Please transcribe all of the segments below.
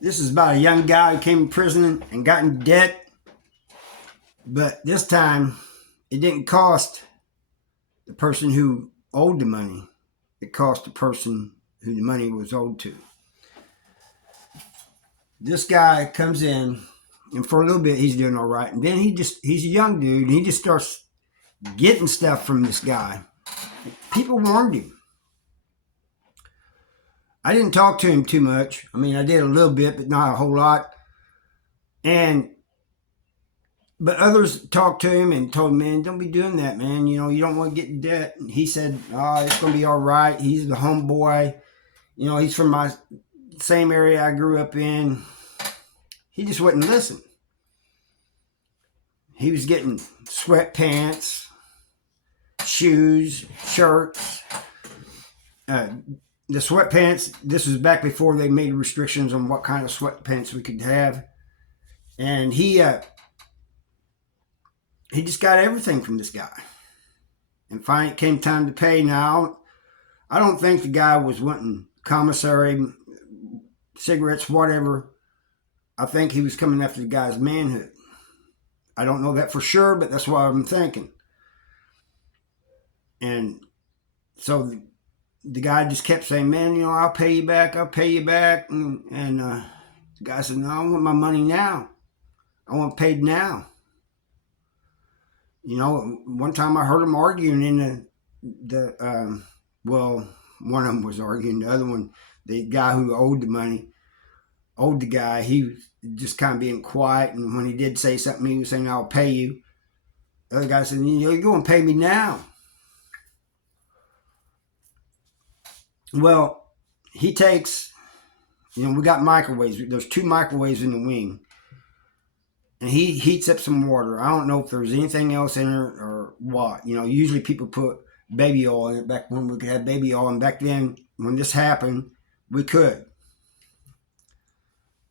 This is about a young guy who came to prison and got in debt, but this time it didn't cost the person who owed the money. It cost the person who the money was owed to. This guy comes in, and for a little bit he's doing all right, and then he's a young dude, and he just starts getting stuff from this guy. People warned him. I didn't talk to him too much. I mean, I did a little bit, but not a whole lot. But others talked to him and told him, man, don't be doing that, man. You know, you don't want to get in debt. And he said, oh, it's going to be all right. He's the homeboy. You know, he's from my same area I grew up in. He just wouldn't listen. He was getting sweatpants, shoes, shirts. The sweatpants, this was back before they made restrictions on what kind of sweatpants we could have. And he just got everything from this guy. And finally it came time to pay. Now, I don't think the guy was wanting commissary, cigarettes, whatever. I think he was coming after the guy's manhood. I don't know that for sure, but that's what I'm thinking. And so the guy just kept saying, man, you know, I'll pay you back. And the guy said, no, I want my money now. I want paid now. You know, one time I heard them arguing in well, one of them was arguing. The other one, the guy who owed the money, owed the guy, he was just kind of being quiet. And when he did say something, he was saying, I'll pay you. The other guy said, you know, you're going to pay me now. Well, he takes, you know, we got microwaves. There's 2 microwaves in the wing. And he heats up some water. I don't know if there's anything else in it or what. You know, usually people put baby oil in it back when we could have baby oil. And back then, when this happened, we could.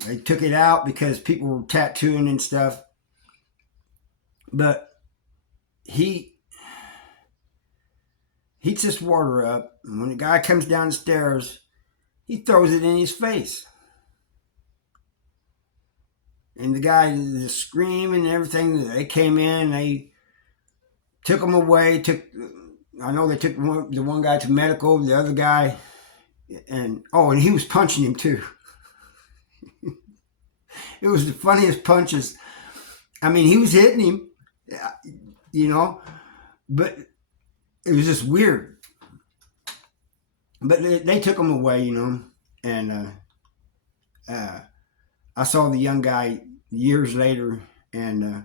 They took it out because people were tattooing and stuff. But he heats this water up. And when the guy comes down the stairs, he throws it in his face. And the guy is screaming and everything. They came in, they took him away. I know they took the one guy to medical, the other guy, and he was punching him too. It was the funniest punches. I mean, he was hitting him, you know, but it was just weird. But they took him away, you know, and I saw the young guy years later, and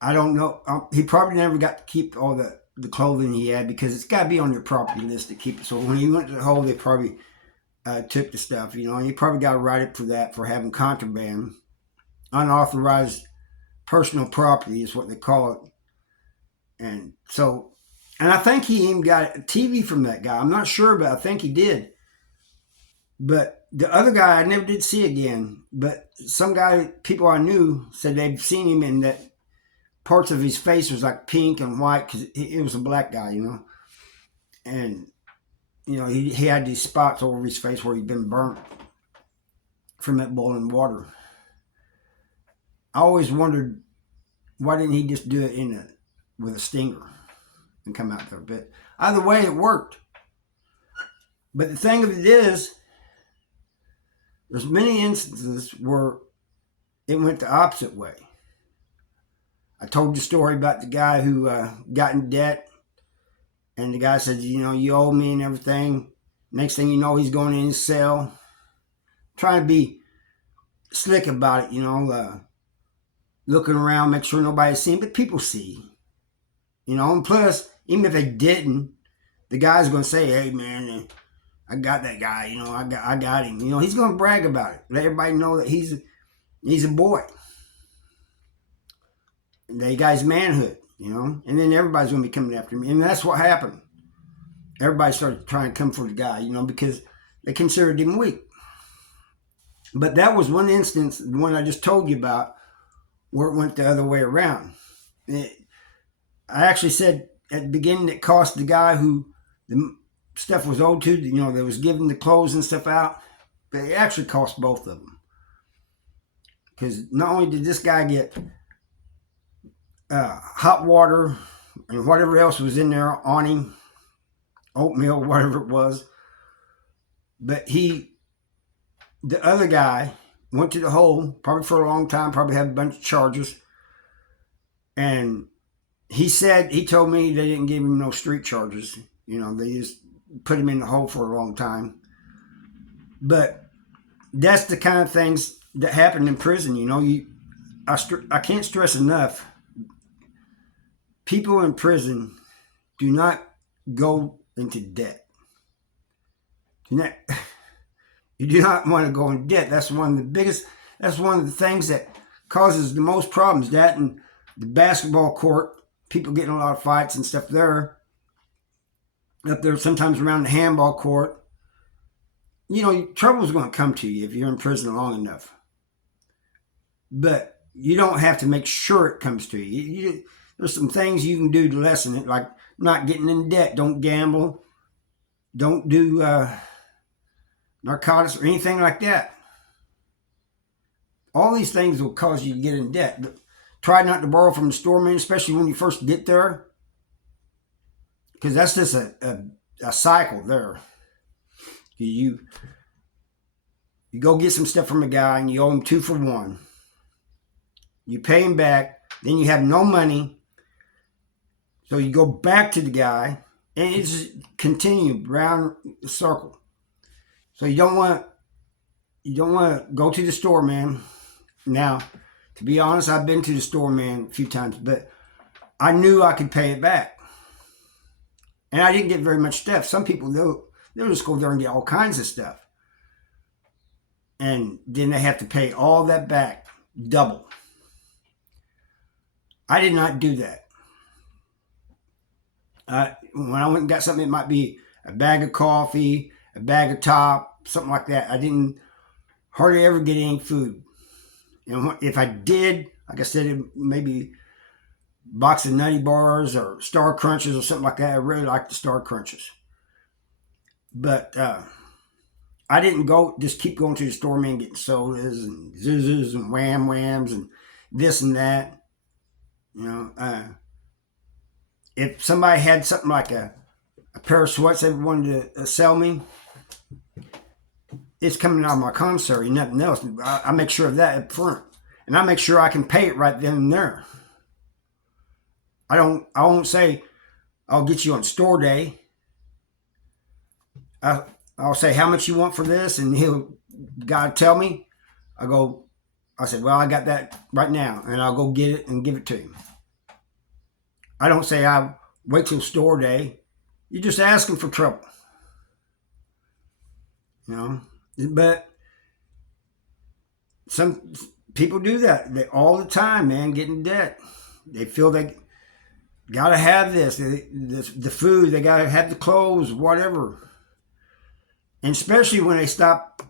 I don't know. He probably never got to keep all the clothing he had because it's got to be on your property list to keep it. So when he went to the hole, they probably took the stuff, you know, and he probably got a write-up for that, for having contraband. Unauthorized personal property is what they call it. And I think he even got a TV from that guy. I'm not sure, but I think he did. But the other guy I never did see again. But some guy, people I knew, said they'd seen him and that parts of his face was like pink and white because it was a black guy, you know. And, you know, he had these spots over his face where he'd been burnt from that boiling water. I always wondered, why didn't he just do it with a stinger and come out there? But either way, it worked. But the thing of it is, there's many instances where it went the opposite way. I told the story about the guy who got in debt, and the guy said, you know, you owe me and everything. Next thing you know, he's going in his cell, trying to be slick about it, you know, looking around, make sure nobody's seen, but people see, you know. And plus, even if they didn't, the guy's going to say, hey, man, I got that guy, you know, I got him. You know, he's going to brag about it. Let everybody know that he's a boy. And they got his manhood, you know. And then everybody's going to be coming after him. And that's what happened. Everybody started trying to come for the guy, you know, because they considered him weak. But that was one instance, the one I just told you about, where it went the other way around. I actually said at the beginning it cost the guy who the stuff was owed to, you know, that was giving the clothes and stuff out. but it actually cost both of them. Because not only did this guy get hot water and whatever else was in there on him, oatmeal, whatever it was, but the other guy went to the hole, probably for a long time, probably had a bunch of charges, and he told me they didn't give him no street charges. They just put him in the hole for a long time. But that's the kind of things that happen in prison. I can't stress enough, people in prison do not go into debt. You do not want to go in debt. That's one of the things that causes the most problems. That and the basketball court, people getting a lot of fights and stuff there. Up there, sometimes around the handball court. Trouble's going to come to you if you're in prison long enough. But you don't have to make sure it comes to you. There's some things you can do to lessen it, like not getting in debt. Don't gamble. Don't do narcotics or anything like that. All these things will cause you to get in debt. But try not to borrow from the storeman, especially when you first get there, because that's just a cycle there. You go get some stuff from a guy and you owe him 2 for 1. You pay him back, then you have no money, so you go back to the guy, and it's continued around the circle. So you don't want to go to the store man. Now, to be honest, I've been to the store man a few times, but I knew I could pay it back, and I didn't get very much stuff. Some people they'll just go there and get all kinds of stuff, and then they have to pay all that back double. I did not do that. When I went and got something, it might be a bag of coffee, a bag of top, something like that. I didn't hardly ever get any food. And if I did, like I said, maybe a box of Nutty Bars or Star Crunches or something like that. I really like the Star Crunches. But I didn't just keep going to the store man getting sodas and Zuzus and Wham Whams and this and that. If somebody had something like a pair of sweats they wanted to sell me, it's coming out of my commissary, nothing else. I make sure of that up front, and I make sure I can pay it right then and there. I won't say I'll get you on store day. I'll say how much you want for this, and he'll tell me. I said, well, I got that right now, and I'll go get it and give it to him. I don't say I wait till store day. You're just asking for trouble. But some people do that all the time, man, get in debt. They feel they got to have the food, they got to have the clothes, whatever. And especially when they stop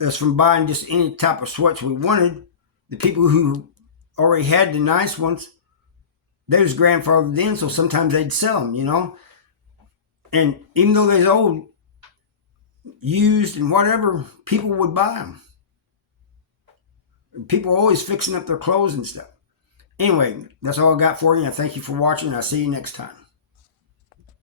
us from buying just any type of sweats we wanted, the people who already had the nice ones, they was grandfathered in, so sometimes they'd sell them, And even though they're old, used and whatever, people would buy them. People are always fixing up their clothes and stuff. Anyway, that's all I got for you. I thank you for watching. I'll see you next time.